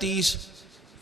30۔